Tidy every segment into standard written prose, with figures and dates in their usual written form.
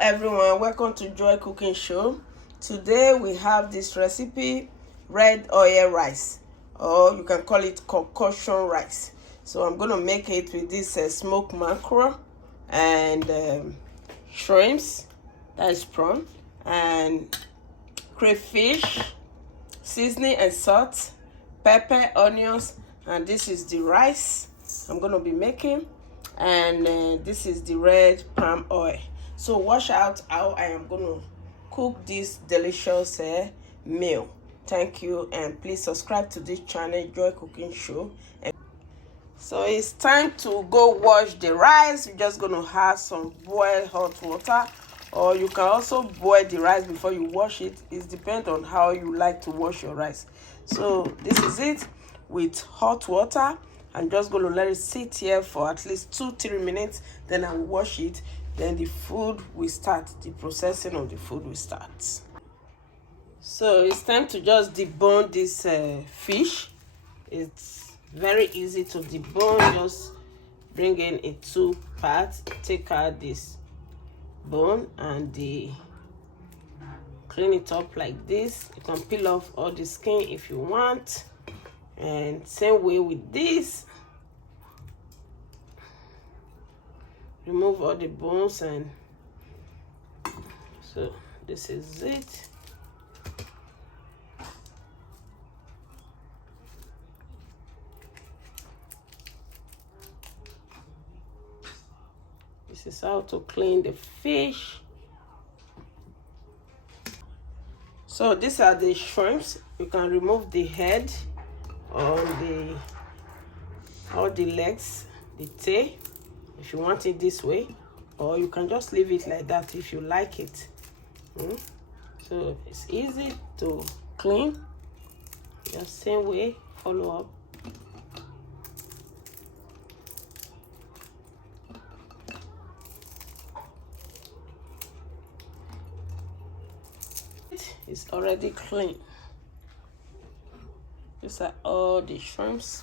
everyone, welcome to Joy Cooking Show. Today we have this recipe, red oil rice, or you can call it concoction rice. So I'm going to make it with this smoked mackerel and shrimps, that is prawn, and crayfish, seasoning and salt, pepper, onions, and this is the rice I'm going to be making, and this is the red palm oil. So watch out how I am going to cook this delicious meal. Thank you, and please subscribe to this channel, Joy Cooking Show. So it's time to go wash the rice. You're just going to add some boiled hot water, or you can also boil the rice before you wash it. It depends on how you like to wash your rice. So this is it with hot water. I'm just going to let it sit here for at least 2-3 minutes. Then I will wash it. Then the food will start. The processing of the food will start. So it's time to just debone this fish. It's very easy to debone. Just bring in 2 parts. Take out this bone and clean it up like this. You can peel off all the skin if you want. And same way with this. Remove all the bones, and so this is it. This is how to clean the fish. So these are the shrimps. You can remove the head or all the legs, the tail, if you want it this way, or you can just leave it like that if you like it. So it's easy to clean. Just same way, follow up. It's already clean. These are all the shrimps.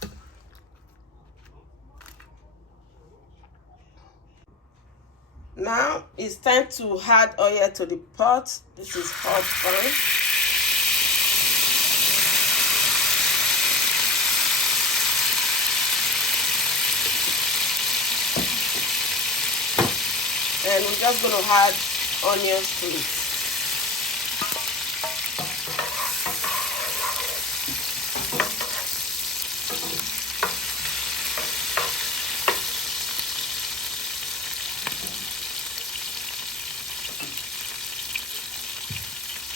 Now it's time to add oil to the pot. This is hot pan. And we're just going to add onions to it.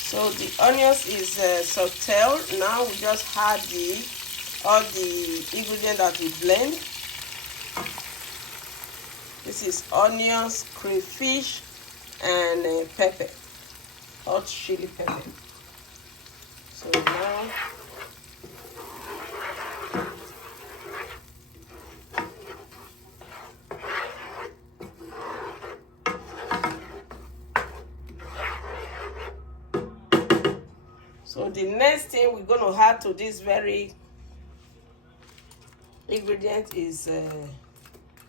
So the onions is sauteed. Now we just add all the ingredients that we blend. This is onions, crayfish, and pepper, hot chili pepper. So now the next thing we're going to add to this very ingredient is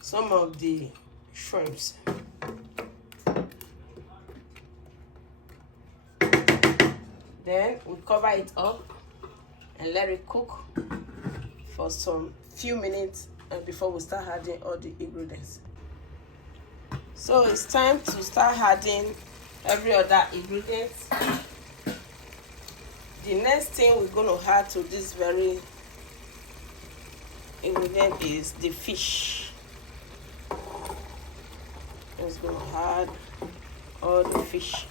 some of the shrimps. Then we cover it up and let it cook for some few minutes before we start adding all the ingredients. So it's time to start adding every other ingredient. The next thing we're going to add to this very ingredient is the fish. Just going to add all the fish.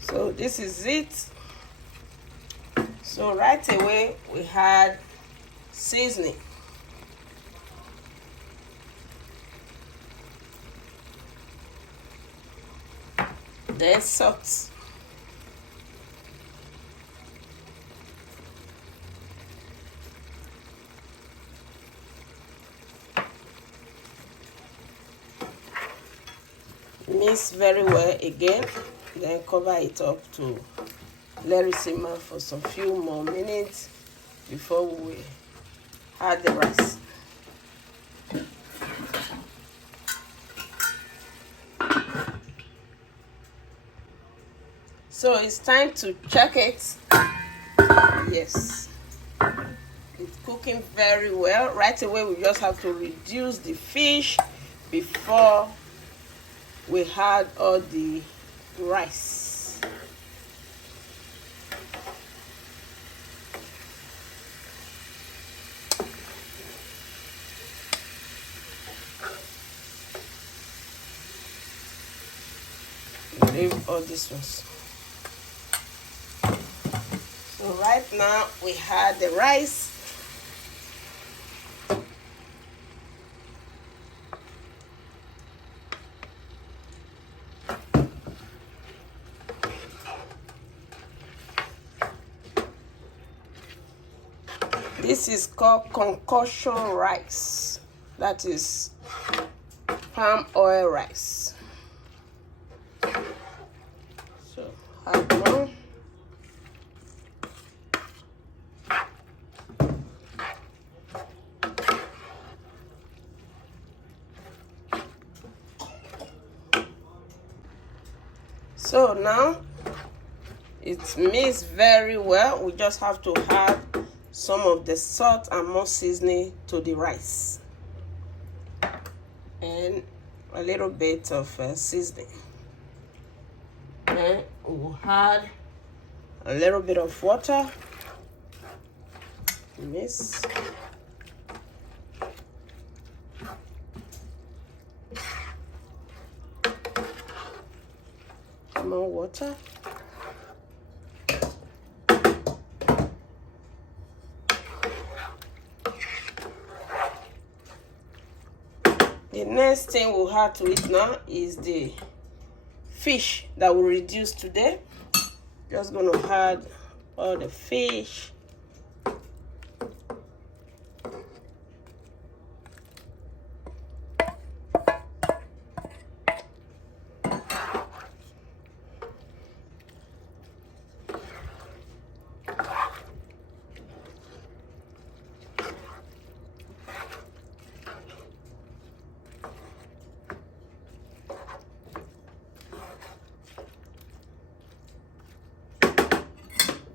So this is it. So right away we had seasoning. Then salt. Mix very well again, then cover it up to Let it simmer for some few more minutes before we add the rice. So it's time to check it. Yes, it's cooking very well. Right away, we just have to reduce the fish before we add all the rice. Leave all these ones. So right now we add the rice. This is called concoction rice. That is palm oil rice. So add more. So now it's mixed very well. We just have to add some of the salt and more seasoning to the rice and a little bit of seasoning. Then we'll add a little bit of water. Mix. More water. The next thing we'll add to it now is the fish that we reduced today. Just gonna add all the fish.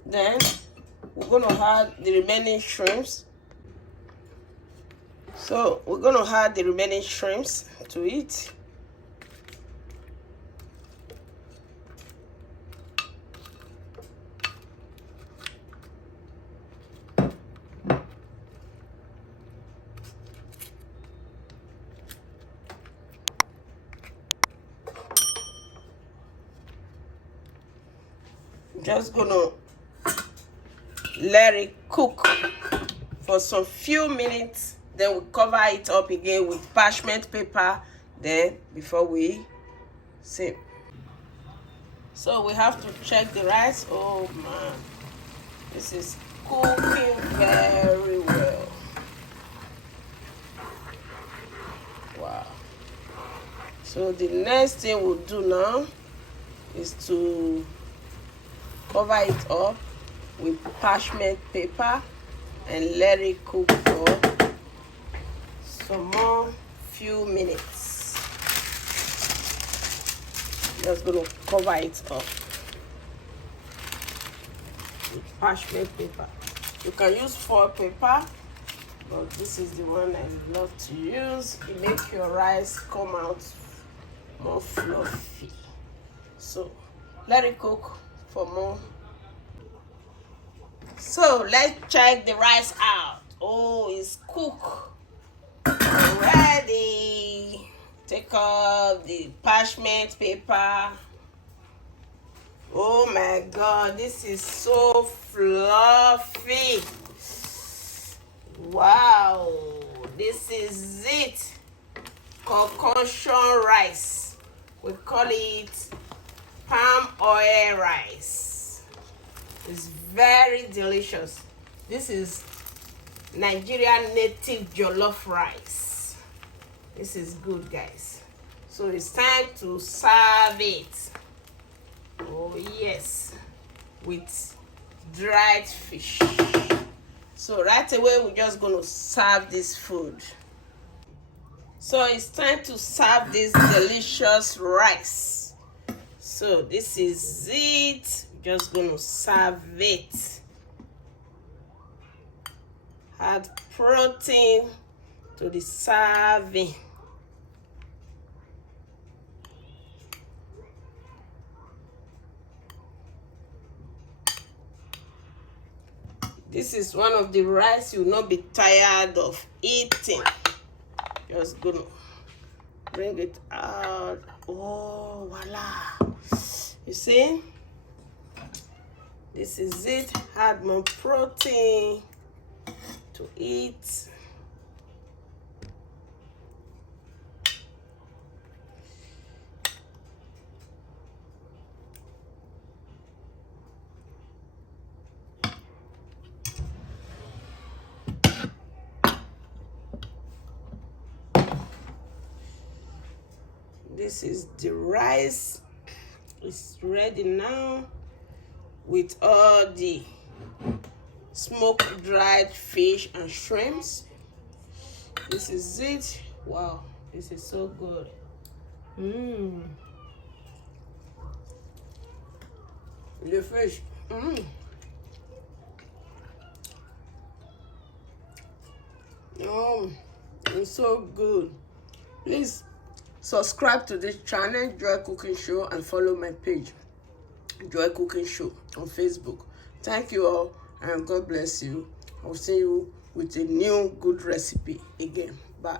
Then we're going to add the remaining shrimps. So we're going to add the remaining shrimps to it. Just going to let it cook for some few minutes, then we cover it up again with parchment paper, then before we sim. So we have to check the rice. Oh man, this is cooking very well. Wow. So the next thing we'll do now is to cover it up with parchment paper and let it cook for some more few minutes. Just gonna cover it up with parchment paper. You can use foil paper, but this is the one I love to use. It makes your rice come out more fluffy. So let it cook for more. So let's check the rice out. Oh, it's cooked already. Take off the parchment paper. Oh my God, this is so fluffy. Wow, this is it. Concoction rice. We call it palm oil rice. It's very delicious. This is Nigerian native jollof rice. This is good, guys. So it's time to serve it. Oh yes, with dried fish. So right away we're just going to serve this food. So it's time to serve this delicious rice. So this is it. Just going to serve it. Add protein to the serving. This is one of the rice you will not be tired of eating. Just gonna bring it out. Oh, voila. You see? This is it. Add more protein to eat. This is the rice. It's ready now with all the smoked dried fish and shrimps. This is it. Wow, this is so good. The fish. Oh, it's so good. Please subscribe to this channel, Joy Cooking Show, and follow my page, Joy Cooking Show, on Facebook. Thank you all, and God bless you. I'll see you with a new good recipe again. Bye.